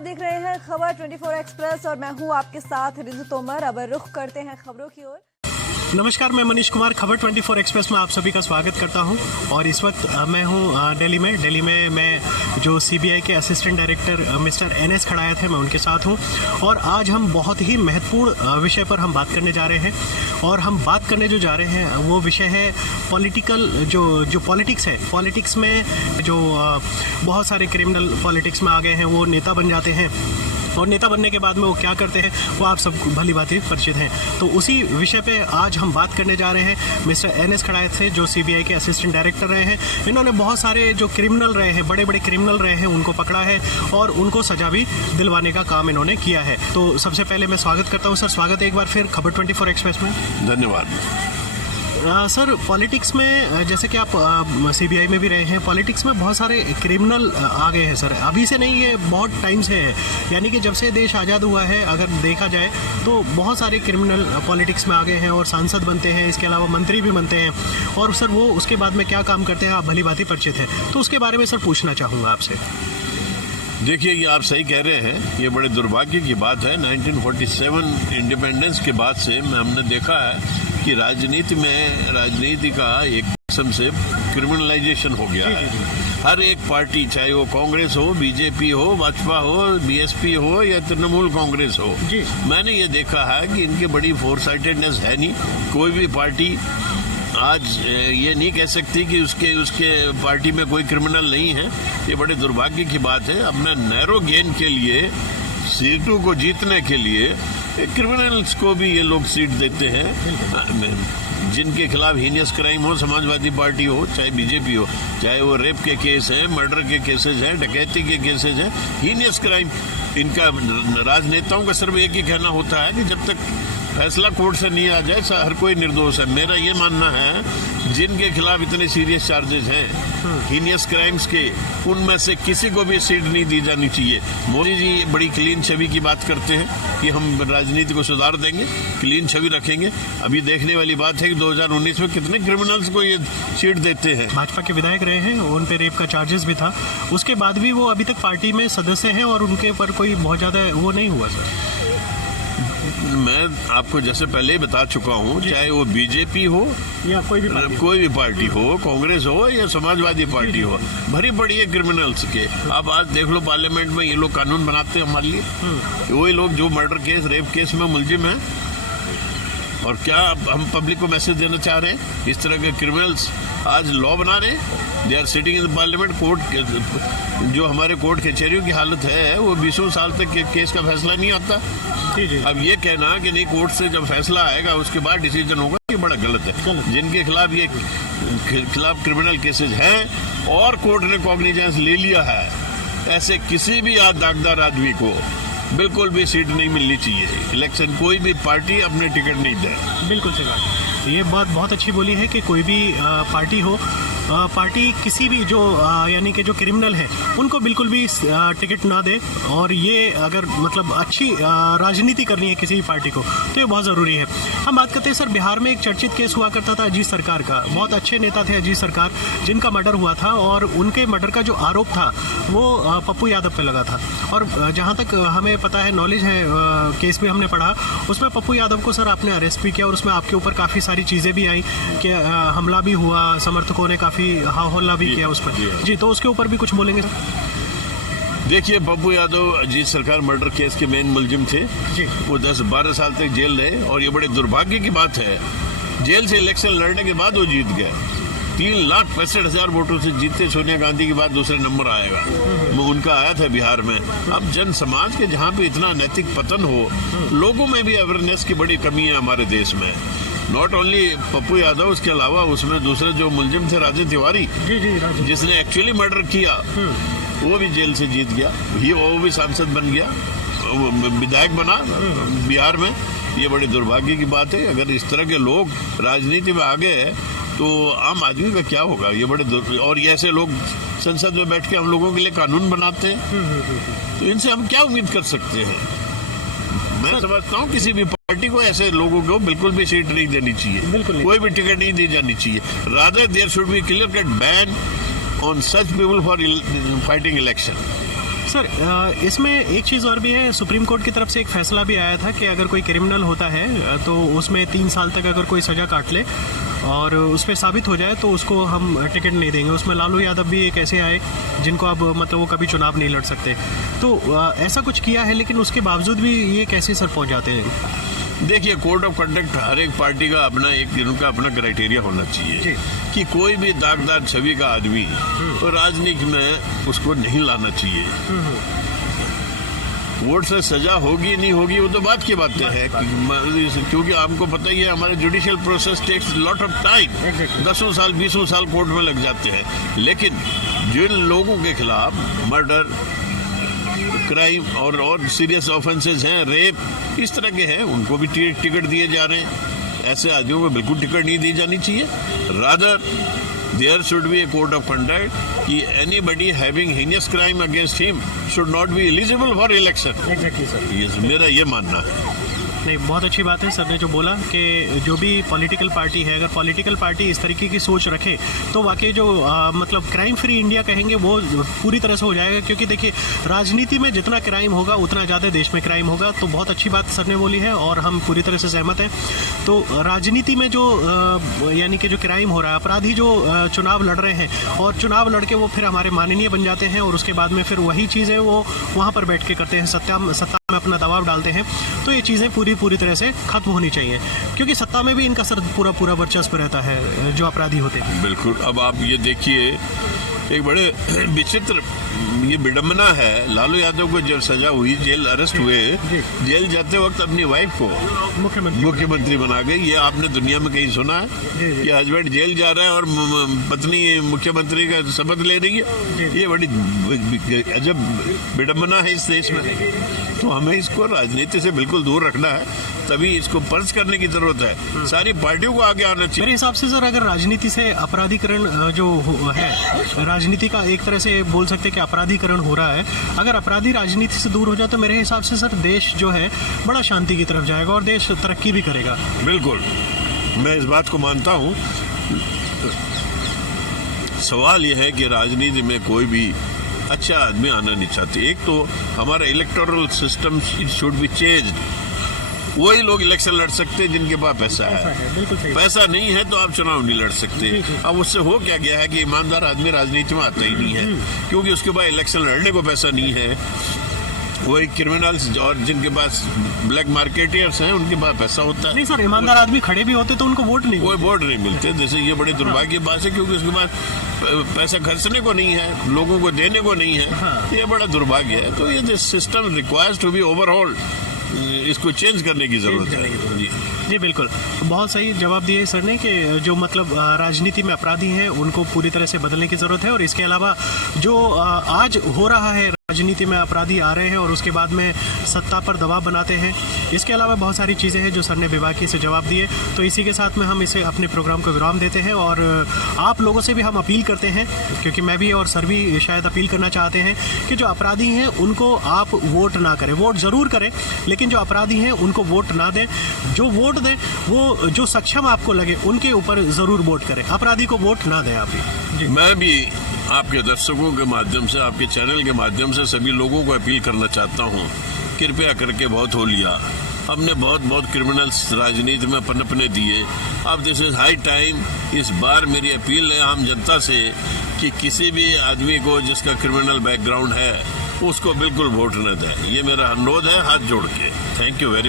आप देख रहे हैं खबर 24 एक्सप्रेस और मैं हूं आपके साथ रिजु तोमर। अब रुख करते हैं खबरों की ओर। नमस्कार, मैं मनीष कुमार खबर 24 एक्सप्रेस में आप सभी का स्वागत करता हूं। और इस वक्त मैं हूं दिल्ली में मैं जो सीबीआई के assistant director mister NS Khadayat है, मैं उनके साथ हूं। और आज हम बहुत ही महत्वपूर्ण विषय पर हम बात करने जा रहे हैं। और हम बात करने जो जा रहे हैं वो विषय है पॉलिटिकल, जो पॉलिटिक्स है। पॉलिटिक्स में जो बहुत सारे क्रिमिनल पॉलिटिक्स में आ गए हैं, वो नेता बन जाते हैं और नेता बनने के बाद में वो क्या करते हैं वो आप सब भली भांति परिचित हैं। तो उसी विषय पे आज हम बात करने जा रहे हैं मिस्टर NS खड़ायत से, जो सीबीआई के असिस्टेंट डायरेक्टर रहे हैं। इन्होंने बहुत सारे जो क्रिमिनल रहे हैं, बड़े बड़े क्रिमिनल रहे हैं, उनको पकड़ा है और उनको सजा भी दिलवाने का काम इन्होंने किया है। तो सबसे पहले मैं स्वागत करता हूँ सर, स्वागत है एक बार फिर खबर 24 एक्सप्रेस में। धन्यवाद सर। पॉलिटिक्स में जैसे कि आप सीबीआई में भी रहे हैं, पॉलिटिक्स में बहुत सारे क्रिमिनल आ गए हैं सर। अभी से नहीं, ये बहुत टाइम से है, यानी कि जब से देश आज़ाद हुआ है अगर देखा जाए तो बहुत सारे क्रिमिनल पॉलिटिक्स में आ गए हैं और सांसद बनते हैं, इसके अलावा मंत्री भी बनते हैं। और सर वो उसके बाद में क्या काम करते हैं आप भली भांति परिचित हैं, तो उसके बारे में सर पूछना चाहूँगा आपसे। देखिए, ये आप सही कह रहे हैं, ये बड़े दुर्भाग्य की बात है। 1947 इंडिपेंडेंस के बाद से हमने देखा है कि राजनीति का एक किस्म से क्रिमिनलाइजेशन हो गया है। हर एक पार्टी, चाहे वो कांग्रेस हो, बीजेपी हो, भाजपा हो, बीएसपी हो या तृणमूल कांग्रेस हो, मैंने ये देखा है कि इनकी बड़ी फोरसाइटेडनेस है नहीं। कोई भी पार्टी आज ये नहीं कह सकती कि उसके पार्टी में कोई क्रिमिनल नहीं है। ये बड़े दुर्भाग्य की बात है। अपना नैरो गेन के लिए, सीटों को जीतने के लिए क्रिमिनल्स को भी ये लोग सीट देते हैं। जिनके खिलाफ हीनियस क्राइम हो, समाजवादी पार्टी हो, चाहे बीजेपी हो, चाहे वो रेप के केस हैं, मर्डर के केसेस हैं, डकैती के केसेस हैं, हीनियस क्राइम, इनका राजनेताओं का सिर्फ एक ही कहना होता है कि जब तक फैसला कोर्ट से नहीं आ जाए हर कोई निर्दोष है। मेरा ये मानना है जिनके खिलाफ इतने सीरियस चार्जेस हैं हीनियस क्राइम्स के, उनमें से किसी को भी सीट नहीं दी जानी चाहिए। मोदी जी बड़ी क्लीन छवि की बात करते हैं कि हम राजनीति को सुधार देंगे, क्लीन छवि रखेंगे। अभी देखने वाली बात है कि 2019 में कितने क्रिमिनल्स को ये सीट देते हैं। भाजपा के विधायक रहे हैं, उन पे रेप का चार्जेस भी था, उसके बाद भी वो अभी तक पार्टी में सदस्य हैं और उनके ऊपर कोई बहुत ज्यादा वो नहीं हुआ सर। मैं आपको जैसे पहले ही बता चुका हूँ, चाहे वो बीजेपी हो या कोई भी पार्टी हो, कांग्रेस हो या समाजवादी पार्टी हो, भरी पड़ी है क्रिमिनल्स के। अब आज देख लो पार्लियामेंट में ये लोग कानून बनाते हैं हमारे लिए, वही लोग जो मर्डर केस, रेप केस में मुलजिम हैं। और क्या हम पब्लिक को मैसेज देना चाह रहे हैं? इस तरह के क्रिमिनल्स आज लॉ बना रहे हैं। They are sitting in the parliament. Court, जो हमारे कोर्ट कचहरियों की हालत है, वो 20 साल तक केस का फैसला नहीं आता। अब ये कहना कि नहीं कोर्ट से जब फैसला आएगा उसके बाद डिसीजन होगा, ये बड़ा गलत है। जिनके खिलाफ क्रिमिनल केसेस हैं और कोर्ट ने कॉग्निजेंस ले लिया है, ऐसे किसी भी दागदार आदमी को बिल्कुल भी सीट नहीं मिलनी चाहिए। इलेक्शन कोई भी पार्टी अपने टिकट नहीं दे। बिल्कुल सही बात। ये बात बहुत अच्छी बोली है कि कोई भी पार्टी हो, पार्टी किसी भी जो यानी कि जो क्रिमिनल है उनको बिल्कुल भी टिकट ना दे। और ये अगर मतलब अच्छी राजनीति करनी है किसी भी पार्टी को तो ये बहुत ज़रूरी है। हम बात करते हैं सर, बिहार में एक चर्चित केस हुआ करता था अजीत सरकार का। बहुत अच्छे नेता थे अजीत सरकार, जिनका मर्डर हुआ था और उनके मर्डर का जो आरोप था वो पप्पू यादव पे लगा था। और जहाँ तक हमें पता है, नॉलेज है, केस भी हमने पढ़ा, उसमें पप्पू यादव को सर आपने अरेस्ट भी किया और उसमें आपके ऊपर काफ़ी सारी चीज़ें भी आई कि हमला भी हुआ, समर्थकों ने काफ़ी हल्ला भी किया उस पर। जी, तो उसके ऊपर भी कुछ बोलेंगे सर? देखिए, पप्पू यादव अजीत सरकार मर्डर केस के मेन मुलजिम थे जी। वो 10-12 साल तक जेल रहे और ये बड़े दुर्भाग्य की बात है, जेल से इलेक्शन लड़ने के बाद वो जीत गए। 3,65,000 वोटों से जीते। सोनिया गांधी के बाद दूसरे नंबर आएगा, वो उनका आया था बिहार में। अब जन समाज के जहाँ पे इतना नैतिक पतन हो, लोगों में भी अवेयरनेस की बड़ी कमी है हमारे देश में। नॉट ओनली पप्पू यादव, उसके अलावा उसमें दूसरे जो मुलजिम थे, राजू तिवारी, जिसने एक्चुअली मर्डर किया, वो भी जेल से जीत गया। वो भी सांसद बन गया, विधायक बना बिहार में। ये बड़ी दुर्भाग्य की बात है। अगर इस तरह के लोग राजनीति में आ गए तो आम आदमी का क्या होगा? ये बड़े और ये ऐसे लोग संसद में बैठ के हम लोगों के लिए कानून बनाते हैं, तो इनसे हम क्या उम्मीद कर सकते हैं? मैं समझता हूँ किसी भी पार्टी को ऐसे लोगों को बिल्कुल भी सीट नहीं देनी चाहिए, कोई भी टिकट नहीं दी जानी चाहिए। Rather there should be clear cut ban on such people for fighting election. Sir इसमें एक चीज़ और भी है, सुप्रीम कोर्ट की तरफ से एक फैसला भी आया था कि अगर कोई क्रिमिनल होता है तो उसमें 3 साल तक अगर कोई सज़ा काट ले और उस पर साबित हो जाए तो उसको हम टिकट नहीं देंगे। उसमें लालू यादव भी एक ऐसे आए जिनको अब मतलब वो कभी चुनाव नहीं लड़ सकते। तो ऐसा कुछ किया है, लेकिन उसके बावजूद भी ये कैसे सर पहुँच जाते हैं? देखिए, कोड ऑफ कंडक्ट हर एक पार्टी का अपना उनका अपना क्राइटेरिया होना चाहिए कि कोई भी दागदार छवि का आदमी तो राजनीति में उसको नहीं लाना चाहिए। वोट से सजा होगी नहीं होगी वो तो बात की बातें है, क्योंकि आपको पता ही है हमारे judicial process takes lot of time, 10 साल 20 साल कोर्ट में लग जाते हैं। लेकिन जिन लोगों के खिलाफ मर्डर, क्राइम और सीरियस ऑफेंसेस हैं, रेप, इस तरह के हैं, उनको भी टिकट दिए जा रहे हैं। ऐसे आदमियों को बिल्कुल टिकट नहीं दी जानी चाहिए। Rather there should be a code of conduct कि anybody having heinous crime against him should not be eligible for election. Exactly sir, ये मेरा ये मानना है। नहीं, बहुत अच्छी बात है सर ने जो बोला कि जो भी पॉलिटिकल पार्टी है, अगर पॉलिटिकल पार्टी इस तरीके की सोच रखे तो वाकई जो मतलब क्राइम फ्री इंडिया कहेंगे वो पूरी तरह से हो जाएगा। क्योंकि देखिए, राजनीति में जितना क्राइम होगा उतना ज़्यादा देश में क्राइम होगा। तो बहुत अच्छी बात सर ने बोली है और हम पूरी तरह से सहमत हैं। तो राजनीति में जो यानी कि जो क्राइम हो रहा है, अपराधी जो चुनाव लड़ रहे हैं और चुनाव लड़के वो फिर हमारे माननीय बन जाते हैं और उसके बाद में फिर वही चीज़ें वो वहाँ पर बैठ के करते हैं, सत्ता में अपना दबाव डालते हैं। तो ये चीज़ें पूरी तरह से खत्म होनी चाहिए, क्योंकि सत्ता में भी इनका सर पूरा वर्चस्व रहता है जो अपराधी होते हैं। बिल्कुल। अब आप ये देखिए, एक बड़े विचित्र ये विडम्बना है, लालू यादव को जब सजा हुई, जेल अरेस्ट हुए, जेल जाते वक्त अपनी वाइफ को मुख्यमंत्री बना गई। ये आपने दुनिया में कहीं सुना है कि हस्बैंड जेल जा रहा है और पत्नी मुख्यमंत्री का शपथ ले रही है? ये बड़ी अजब विडम्बना है इस देश में। तो हमें इसको राजनीति से बिल्कुल दूर रखना है, तभी इसको पर्च करने की जरूरत है। सारी पार्टियों को आगे आना चाहिए। मेरे हिसाब से सर, अगर राजनीति से अपराधीकरण जो है, राजनीति का एक तरह से बोल सकते हैं कि अपराधीकरण हो रहा है, अगर अपराधी राजनीति से दूर हो जाए तो मेरे हिसाब से सर देश जो है बड़ा शांति की तरफ जाएगा और देश तरक्की भी करेगा। बिल्कुल, मैं इस बात को मानता हूँ। सवाल यह है कि राजनीति में कोई भी अच्छा आदमी आना नहीं चाहते। एक तो हमारा electoral system should be changed. वही लोग इलेक्शन लड़ सकते हैं जिनके पास पैसा है। पैसा नहीं है तो आप चुनाव नहीं लड़ सकते। अब उससे हो क्या गया है कि ईमानदार आदमी राजनीति में आता ही नहीं है, क्योंकि उसके पास इलेक्शन लड़ने को पैसा नहीं है। वही क्रिमिनल्स और जिनके पास ब्लैक मार्केटियर्स हैं उनके पास पैसा होता है। नहीं सर, ईमानदार आदमी खड़े भी होते तो उनको वोट नहीं, कोई वोट नहीं मिलते। जैसे ये बड़े दुर्भाग्य की बात है, क्योंकि उसके पास पैसा खर्चने को नहीं है, लोगों को देने को नहीं है। ये बड़ा दुर्भाग्य है। तो ये system requires to be overall, इसको चेंज करने की जरूरत है। जी बिल्कुल, बहुत सही जवाब दिए सर ने कि जो मतलब राजनीति में अपराधी हैं उनको पूरी तरह से बदलने की ज़रूरत है। और इसके अलावा जो आज हो रहा है, राजनीति में अपराधी आ रहे हैं और उसके बाद में सत्ता पर दबाव बनाते हैं, इसके अलावा बहुत सारी चीज़ें हैं जो सर ने बेबाकी से जवाब दिए। तो इसी के साथ में हम इसे अपने प्रोग्राम को विराम देते हैं और आप लोगों से भी हम अपील करते हैं, क्योंकि मैं भी और सर भी शायद अपील करना चाहते हैं कि जो अपराधी हैं उनको आप वोट ना करें। वोट ज़रूर करें, लेकिन जो अपराधी हैं उनको वोट ना दें। जो वोट दें वो जो सक्षम आपको लगे उनके ऊपर ज़रूर वोट करें, अपराधी को वोट ना दें आप भी। मैं भी आपके दर्शकों के माध्यम से, आपके चैनल के माध्यम से सभी लोगों को अपील करना चाहता हूँ, कृपया करके बहुत हो लिया। हमने बहुत क्रिमिनल्स राजनीति में पनपने दिए। अब दिस इज हाई टाइम। इस बार मेरी अपील है आम जनता से कि किसी भी आदमी को जिसका क्रिमिनल बैकग्राउंड है उसको बिल्कुल वोट न दें। ये मेरा अनुरोध है हाथ जोड़ के। Thank you very much.